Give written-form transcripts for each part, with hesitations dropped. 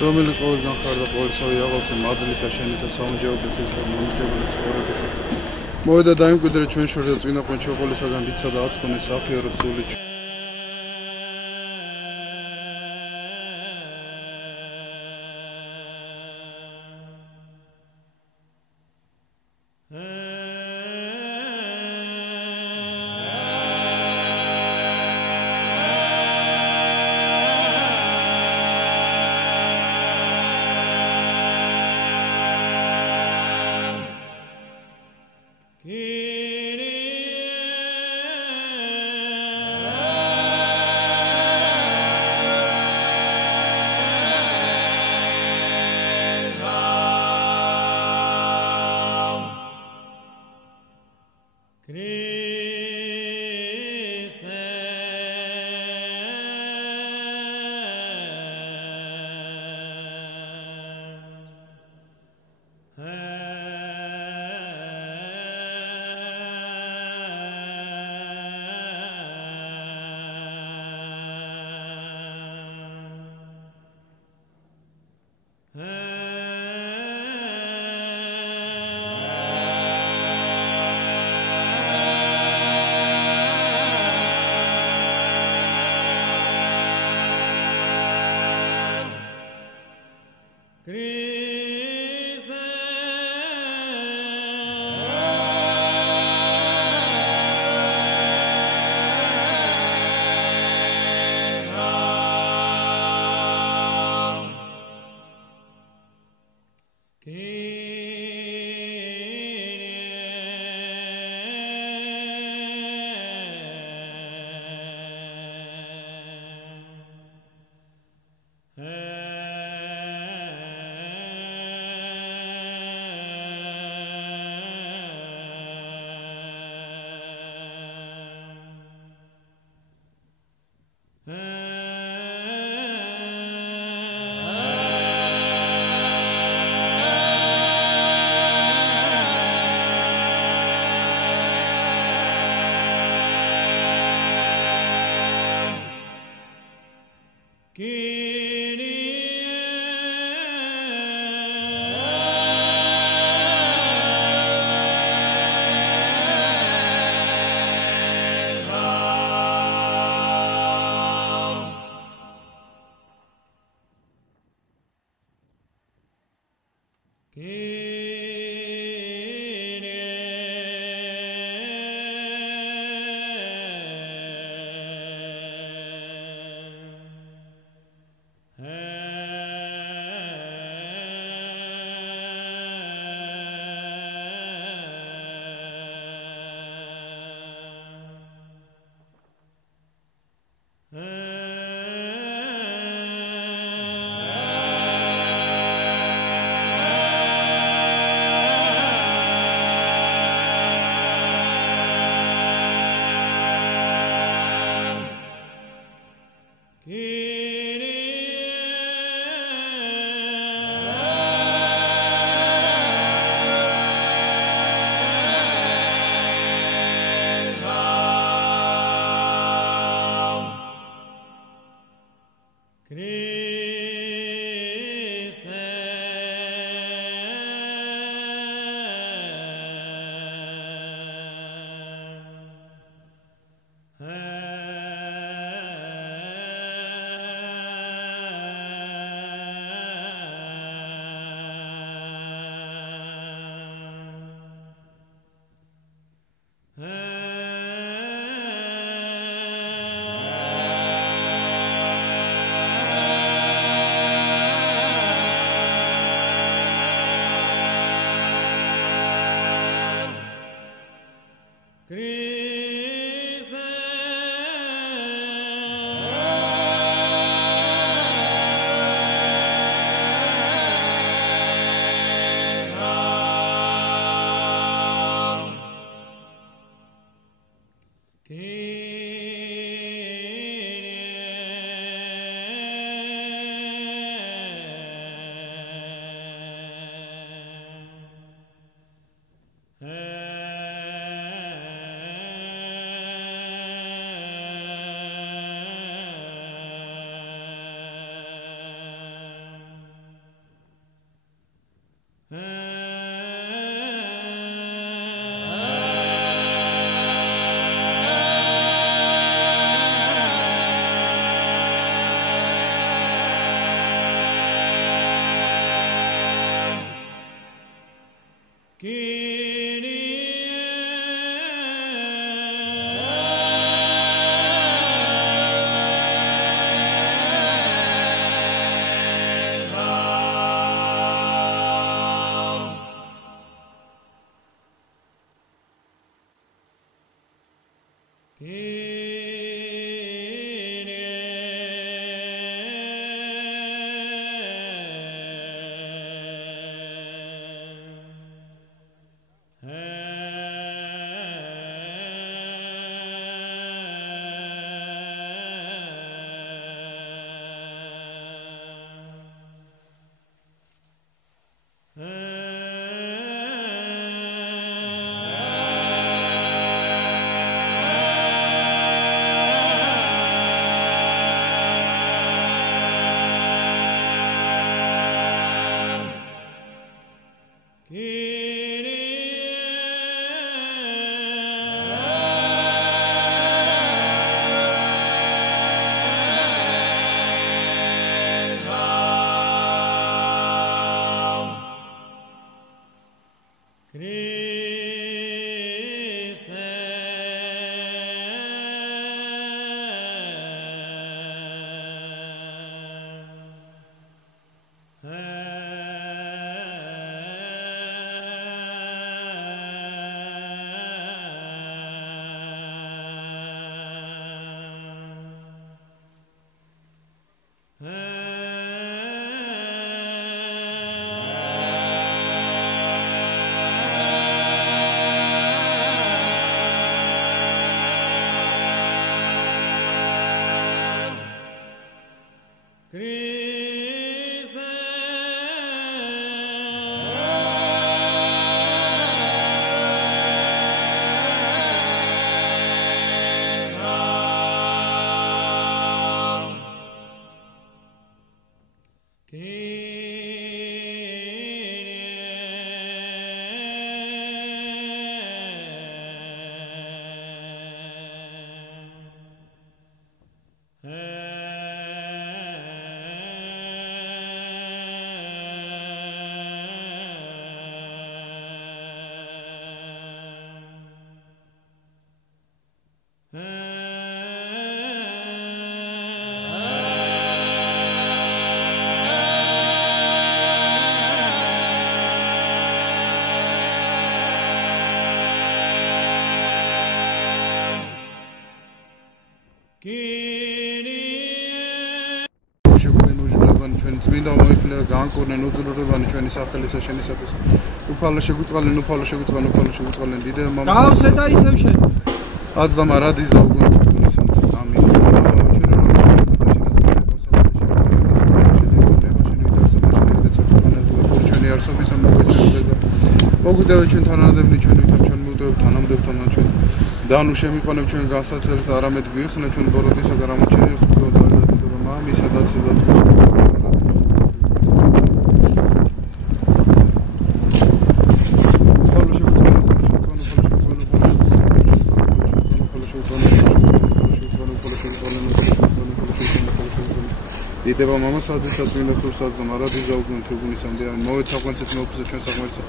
რომელი ყოველ განხარდა ყოველსავე აღალსა მადლით და შენით და საუნჯეობდით და მონიჭებული ცხოვრების მოვიდა დაიმკვიდრე ჩვენ შორს და წინა ყონჩო ყოვლისაგან რიცა და აწყონის საფიარო სული წმინდა მოიხილება განკურნენ უძლურებანი ჩვენი სახელისა შენისათვის. უფალო შეგვიწყალენ, უფალო შეგვიწყალენ, უფალო შეგვიწყალენ. დიდება მამას. გავსე და ისევ შენ. აცდამა რადის და უგუნთუნის. ამინ. ჩვენი არსობისა მოგვეწევდა. მოგდევ ჩვენ თანამდებნი ჩვენ ვითარ ჩვენ მოვდევ თანამდებთან ჩვენ. და ნუ შემიყვანებ ჩვენ განსაცდელს არამედ გვიხსნა ჩვენ ბოროტისა და რამოჩენილს უძალდა დიდება მამისა და ცედაც დიდება მამას ადესაც მინდა სურსაც და მარადის დაუგუნ თუგუნისამდე მოვეთ თაყვანცეთ მეუფსა ჩვენ საქმეცა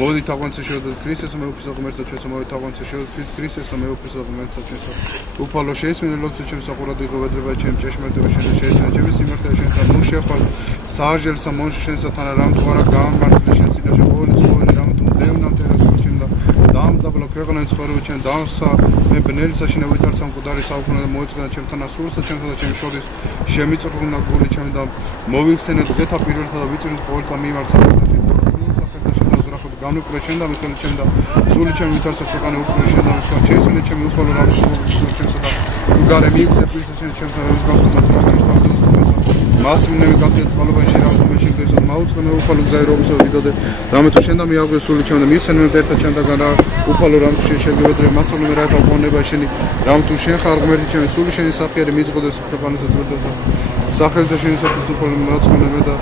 მოვედი თაყვანცე შევდოთ ქრისტესა მეუფსა ღმერთსა ჩვენსა მოვეთ თაყვანცე შევდოთ ქრისტესა მეუფსა ღმერთსა ჩვენსა უფალო შეესმინე ლოცვა ჩემ საყურადღე გოვედრება ჩემ ჭეშმარიტება შენ შეესმინე ჩემი სიმართლე შენსა ნუ შეხვალ სააჟელსა მონში შენსა თანა რამ თუ არა გამართლე შენ წინაშე ყოველი რამ თუ დევნამ თერას ჩვენ და დამძაბლა ქვეყანა ცხოვრება ჩვენ დავსა მე ბნელისა შენ ვითარცა მკვდარი საუკუნე და მოეწყენა ჩემთან ასულსა ჩემსა და ჩემ შორის შემიწრუნა გული ჩემ და მოვიხსენეთ დღეთა პირველთა და ვიწვით ყოველთა მიმართ საფრთხე და შენ და ზრახოთ განუკვირე შენ და მitheli ჩემ და სული ჩემ ვითარცა ქვეყანა უყურე შენ და სხვა შეესმინე ჩემი უფალო რამ შემოგიჩნდა უგარე მიიქცე პილსა შენ ჩემთან გავსვლა მასმინე გაგეთ წყალობაში რა თქმა შენ გესო მაუწყენე უფალო გზაირობისა ვიდოდე რამე თუ შენ და მიაგვე სული ჩემ და მიხსენ მე ერთად ჩემ და განა უფალო რამ შენ შეგევედრე მასწავლე მე რა დაყონება შენი რამ თუ შენ ხარ ღმერთი ჩემი სული შენი სახიერი მიწყოდეს ქვეყანასა წვეთასა სახელით და შენისათვის უფალო მაუწყენე და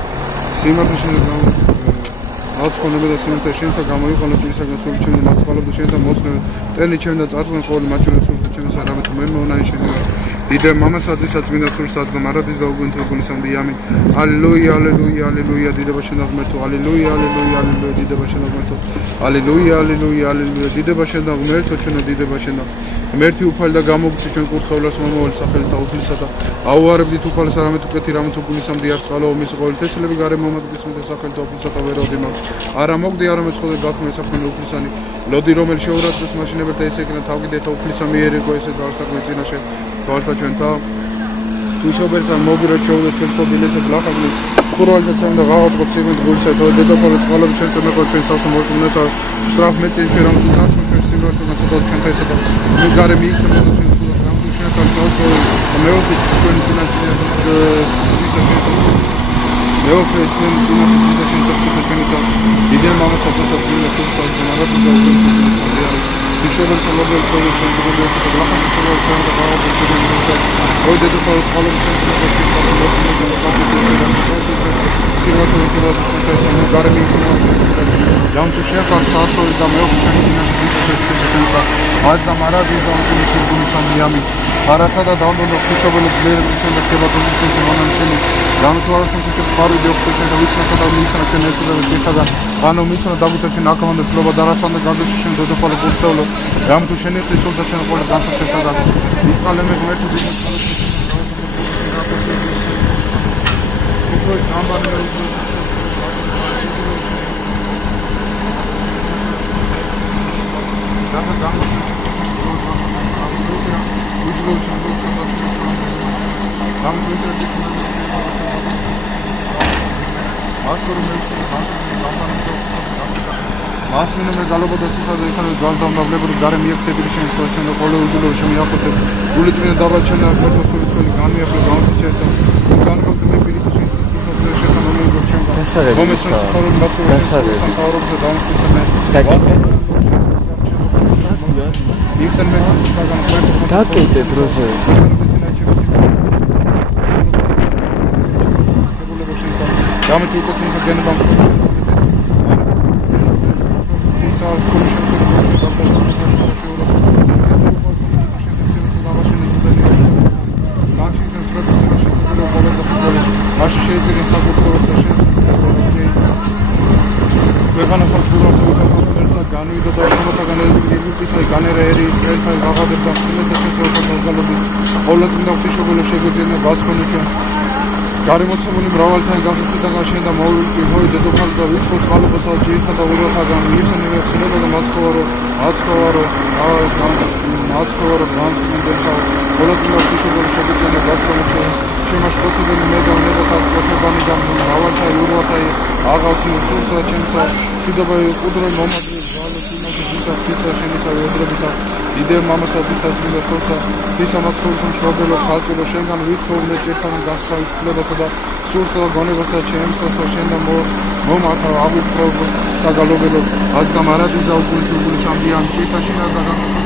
სიმართლე შენ აწყონებდა და სიმართლე შენთან გამოიყენო პირისაგან სული ჩემი მასწავლე შენ და მოსწრე ტენი ჩემ და წარწმენ ყოველი მაჩვენე სული ჩემი სარამე თუ მე მონაი შენ დიდება მამას ადესაც მინდა სურსაც და მარადის და უგუნთუგუნისამდე ამინ ალილუია ალილუია ალილუია დიდება შენ და ღმერთო ალილუია ალილუია ალილუია დიდება შენ და ღმერთო ალილუია ალილუია ალილუია დიდება შენ და ღმერთო ჩვენ დიდება შენ და ღმერთი უფალი და გამოგცი ჩვენ კურთხევლას მომავალი სახელით და უფლისა და აუარებდით უფალს არამედ უკეთი რამე თუ გუნისამდე არ წყალო ომის ყოველი თესლები გარე მომადგეს მე და სახელით და უფლისა და ვეროდი მაგ არა მოგდი არა მეცხოდე გახმე საქმე უფლისანი ლოდი რომელი შეურაცხეს მაშინებელთა ესე იქნა თავგიდეთა უფლისა მიერიგო ესე დავსაქმე წინაშე Გარდა ჩვენთა უშობერსა მოგირო ჩაუდო ჩვენ სოდილეზე ბლახაბლის ხურვალდა წამდა გავაწყო ციგნით გულსა და დედოფალი წყალები ჩვენ წმეკო ჩვენ სასომორწმუნეთა სრაფ მეტი ჩვენ რამ დარჩა ჩვენ სიმართლეა ცოტა ჩვენთა ესა და მე გარე მიიქცე და ჩვენ რამ თუ შენთან დავსო მეოთხე ჩვენ წინაშე მეოთხე ჩვენ წინაშე ჩვენ დიდენ მამათა დასაწყისში სულსაც და მარადის და უგუნთუგუნისამდე Dişoğlu sallallahu aleyhi ve sellem kendine bırakın sallallahu aleyhi ve sellem bağlı bir o dedi ki kalın kendine bakın sallallahu aleyhi ve sellem garmi yan tuşa karşı da yok kendine az zamara bir zaman konuşan Miami Arata da davranışlı kuşabalı bir içinde sebatın içinde onun seni yanıtlarının çünkü farı yok çünkü uçma kadar misana kendisi de dikkadan bana misana davuta için akamanda floba darasanda kardeşim dedi falan kurtuldu ram tu shene se solda chana kola dansa cheta da iskale me gmertu din koi amba me Masmine me galoboda sifada ekhane galdamdavleburi gare miektsebili შენ შენ ყოველ უძლურს შემიახოცებ გულიწმინდა დაბაჩენა ფოტოსული თქვენი განმიახლე გამოსჩენსა განმოგდე მე პირისა შენ სიტყვაზე შესაძლებელი ჩემ მომესა ხოლმე მათქო სამთავრობო დაუნწესა მე იქცენ მე სიტყვაგან ყოველ დაკეთე დროზე გამეთ უკეთესა გენებამ შეეწირენ საქართველოს და შენს ქვეყანას სამსახურს განვიდა და შემოთაგან ეგვიპტისა განერა ერი ისრაელთან აღადებდა ხილეთა შესაძლებლად გალობით ყოვლადწმინდა ღვთისმშობელო შეგვეძინა ბასქონიჩა გარემოცებული მრავალთან გასაცდაგა შენ და მოულკი ჰოი დედოფალ და ვითხოთ ხალხოსა ჯეიხა და უროთაგან ისინი ხილება და მაცხოვარო განწმინდა ყოვლადწმინდა ღვთისმშობელო შეგვეძინა ბასქონიჩა შემაშფოთებელი მე და უნებათა ყოთებანი და მრავალთა უროთაი აღავსი სულსა ჩემსა შუდობა ყუდრო მომაძნე ვალოს იმაში ძისა ფიცა შენისა ვედრებითა იდე მამასადისას მინდა სულსა ფისა მაცხოვრის მშობელო ხალხო შენგან ვითხოვნე ჭირთან გასხავით ხლებასა და სულსა და გონებასა ჩემსა შენ და მომართა აღუთქო საგალობელო აზდა მარადი და უგული ჩამბიან ჭირთა შენ და გაგახსნა